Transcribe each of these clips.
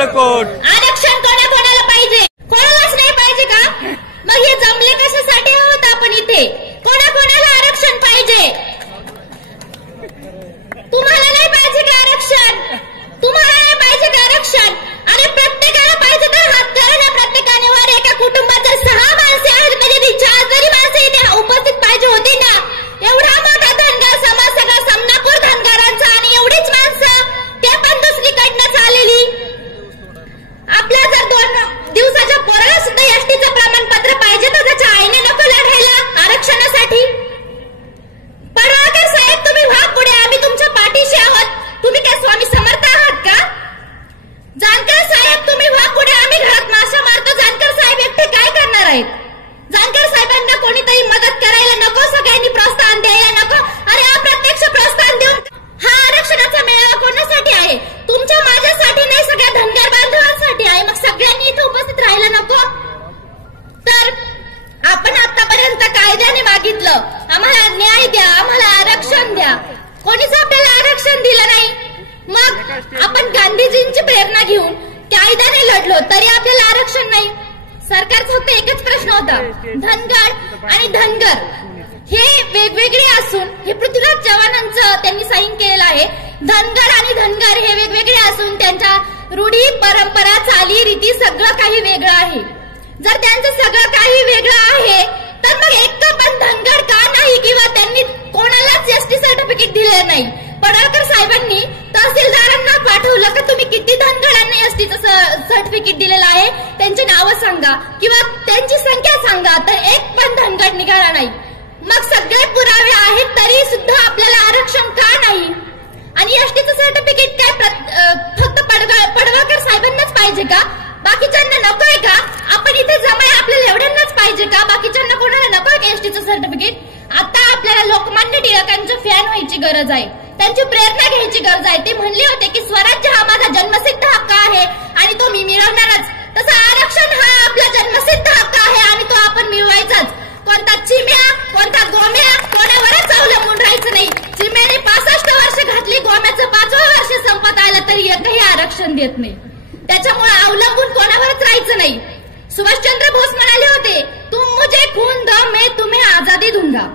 जळकोट. आरक्षण कोणाला पाहिजे? कोणालाच नाही पाहिजे का? मग हे जमले कशासाठी आहोत आपण इथे? कोणाला आरक्षण पाहिजे? तुम्हाला नाही पाहिजे का आरक्षण? तुम्हाला नाही पाहिजे का आरक्षण? आणि प्रत्येकाला पाहिजे तर हात करा ना. प्रत्येकाने वर एका कुटुंबात जर 6 माणसे आहेत म्हणजे ती 4 जरी माणसं इथे उपस्थित पाहिजे होती ना. एवढा मोठा धनगर समाज सगळा समनापूर धनगरांचा आणि एवढीच माणसं ते पण दुसरीकडनं चाललेली. आपल्या जर 2 दिवसाच्या पोराला सुद्धा एसटीचं प्रमाणपत्र पाहिजे तर त्याच्या आईने नको लढायला आरक्षणासाठी? पडवळकर साहेब तुम्ही व्हा पुढे, आम्ही तुमच्या पाठीशी आहोत. तुम्ही काय स्वामी समर्थ आहात का? जानकर साहेब तुम्ही व्हा पुढे, आम्ही घरात माशा मारतो. जानकर साहेब एकटे काय करणार आहेत? जानकर साहेबांना कोणीतरी मदत करायला नको? सगळ्यांनी प्रोत्साहन द्यायला नको? अरे अप्रत्यक्ष प्रोत्साहन देऊन हा आरक्षणाचा मेळावा कोणासाठी आहे? तुमच्या माझ्यासाठी नाही, सगळ्या धनगर बांधवांसाठी आहे. मग सगळ्यांनी इथे उपस्थित राहायला नको? तर आपण आतापर्यंत कायद्याने मागितलं आम्हाला न्याय द्या, आम्हाला आरक्षण द्या. कोणीच आपल्याला आरक्षण दिलं नाही. मग आपण गांधीजींची प्रेरणा घेऊन कायद्याने लढलो तरी आपल्याला आरक्षण नाही. सरकारचा फक्त एकच प्रश्न होता, धनगर आणि धनगर हे वेगवेगळे असून, हे पृथ्वीराज चव्हाणांचं त्यांनी साईन केलेलं आहे. धनगर आणि धनगर हे वेगवेगळे असून त्यांच्या रूढी परंपरा चाली रीती सगळं काही वेगळं आहे. जर त्यांचं सगळं काही वेगळं आहे तर मग एक पण धनगर का नाही किंवा त्यांनी कोणालाच एसटी सर्टिफिकेट दिले नाही? पडळकर साहेबांनी तहसीलदारांना पाठवलं का तुम्ही किती धनगरांना एसटीचं सर्टिफिकेट दिलेलं आहे त्यांची नावं सांगा किंवा त्यांची संख्या सांगा, तर एक पण धनगर निघाला नाही. मग सगळे पुरावे आहेत तरी सुद्धा आपल्याला आरक्षण का नाही? आणि एसटीचं सर्टिफिकेट काय फक्त पडवळकर साहेबांनाच पाहिजे का? बाकीच्यांना नकोय का? आपण इथे जमाय आपल्याला एवढ्यांनाच पाहिजे का? बाकीच्यांना कोणाला नकोय का एसटीचं सर्टिफिकेट? आता आपल्याला लोकमान्य टिळकांचे फॅन व्हायची गरज आहे, त्यांची प्रेरणा घ्यायची गरज आहे. ते म्हणले होते की स्वराज्य हा माझा जन्मसिद्ध हक्क आहे आणि तो मी मिळवणारच. तसं आरक्षण हा आपला जन्मसिद्ध हक्क आहे आणि तो आपण मिळवायचाच. कोणता चिम्या, कोणता गोम्या कोणावरच अवलंबून राहायचं नाही. चिम्याने 65 वर्ष घातली, गोम्याचं 5वं वर्ष संपत आलं तरी एकही आरक्षण देत नाही. त्याच्यामुळे अवलंबून कोणावरच राहायचं नाही. सुभाषचंद्र बोस म्हणाले होते, तुम मुझे खून दो मैं तुम्हें आजादी दूंगा,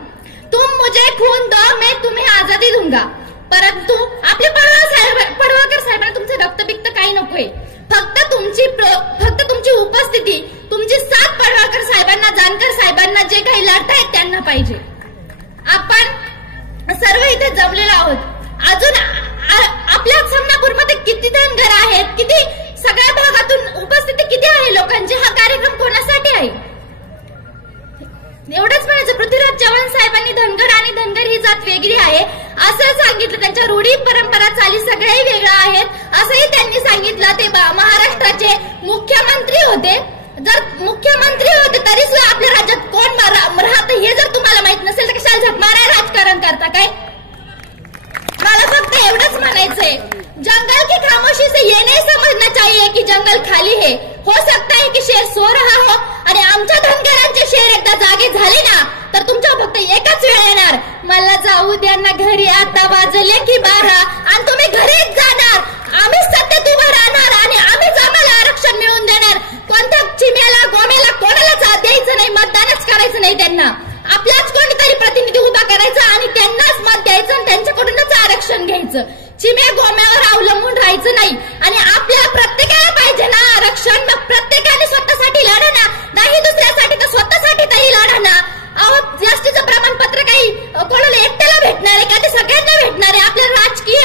तुम मुझे खून दो मैं तुम्हें आजादी दूंगा. परंतु आपले पडवळकर साहेबांना तुमचं रक्तपिक्त काही नकोय. फक्त तुमची उपस्थिती, तुमची साथ पडवळकर साहेबांना, जानकर साहेबांना जे काही लढतायत त्यांना पाहिजे. आपण सर्व इथे जमलेलो आहोत. अजून आपल्या समनापूरमध्ये किती धनगर आहेत, किती सगळ्या भागातून उपस्थिती किती आहे लोकांची? हा कार्यक्रम कोणासाठी आहे? एवढंच म्हणायचं, पृथ्वीराज चव्हाण साहेबांनी धनगर आणि धनगर ही जात वेगळी आहे असं सांगितलं. त्यांच्या रूढी परंपरा चाली सगळ्याही वेगळ्या आहेत असंही त्यांनी सांगितलं. ते महाराष्ट्राचे मुख्यमंत्री होते. जर मुख्यमंत्री होते तरी सुद्धा आपल्या राज्यात कोण राहत हे जर तुम्हाला माहित नसेल तर कशाला झक मारा राजकारण करता काय? मला फक्त एवढंच म्हणायचंय, जंगल की खामोशी से ये नहीं समझना चाहिए कि जंगल खाली है. हो सकता है कि शेर सो रहा हो आणि आमच्या धनगरांचे शेर एकदा जागे झाले ना तर तुमच्या फक्त एकच वेळ येणार, मला जाऊ द्या ना घरी, आता वाजले की 12 आणि तुम्ही घरीच जाणार. आम्हीच सत्तेत उभं राहणार आणि आम्हीच आम्हाला आरक्षण मिळवून देणार. कोणत्या चिम्याला गोम्याला कोणालाच द्यायचं नाही, मतदानच करायचं नाही. त्यांना आपलाच कोणीतरी प्रतिनिधी उभा करायचा आणि त्यांनाच मत द्यायचं आणि त्यांच्याकडूनच आरक्षण घ्यायचं. चिम्या गोम्यावर अवलंबून राहायचं नाही. आणि आपल्या प्रत्येकाला पाहिजे ना आरक्षण. मग प्रत्येकाने स्वतःसाठी लढा ना, नाही दुसऱ्यासाठी तर स्वतःसाठी तरी लढा ना. अहो एसटीचं प्रमाणपत्र काही कोणाला एकट्याला भेटणार आहे का? ते सगळ्यांना भेटणार आहे. आपल्या राजकीय,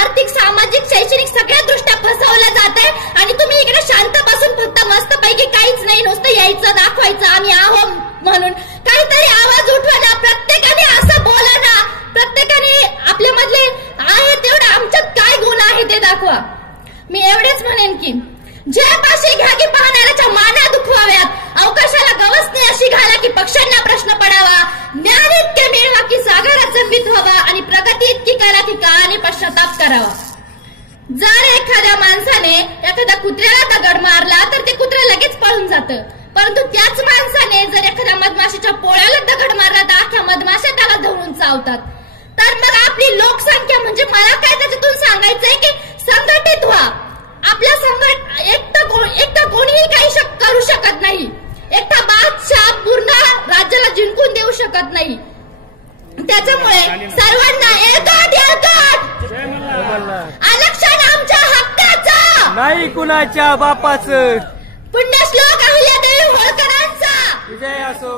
आर्थिक, सामाजिक, शैक्षणिक सगळ्या दृष्ट्या फसवलं जात आहे आणि तुम्ही इकडे शांत बसून फक्त मस्तपैकी काहीच नाही, नुसतं यायचं, दाखवायचं आम्ही आहो म्हणून. काहीतरी आवाज उठवा ना, प्रत्येकाने असं बोला ना, प्रत्येकाने आपल्या मधले आहे तेवढं आमच्यात काय गुण आहे ते दाखवा. मी एवढेच म्हणेन की जे पाशी घ्या की पाहणाऱ्याच्या माना दुखवाव्यात, अवकाशाला गवसणी अशी घाला की पक्ष्यांना प्रश्न पडावा, ज्ञान इतके मिळवा की सागराचं विध व्हावा आणि प्रगती इतकी करा की काळाने पश्चाताप करावा. जर एखाद्या माणसाने एखाद्या कुत्र्याला दगड मारला तर ते कुत्रा लगेच पळून जातं, परंतु त्याच माणसाने जर एखाद्या मधमाशीच्या पोळ्याला दगड मारला तर अख्ख्या मधमाशा त्याला धरून चावतात. तर मग आपली लोकसंख्या म्हणजे मला काय त्याच्यातून सांगायचंय की संघटित व्हा. आपल्या एकटा कोणीही काही करू शकत नाही. एकटा बादशाह पूर्ण राज्याला जिंकून देऊ शकत नाही. त्याच्यामुळे सर्वांना एकट आरक्षण आमच्या हक्काचं नाही कुणाच्या बापाचं. पुण्यश्लोक अहिल्यादेवी होळकरांचा विजय असो.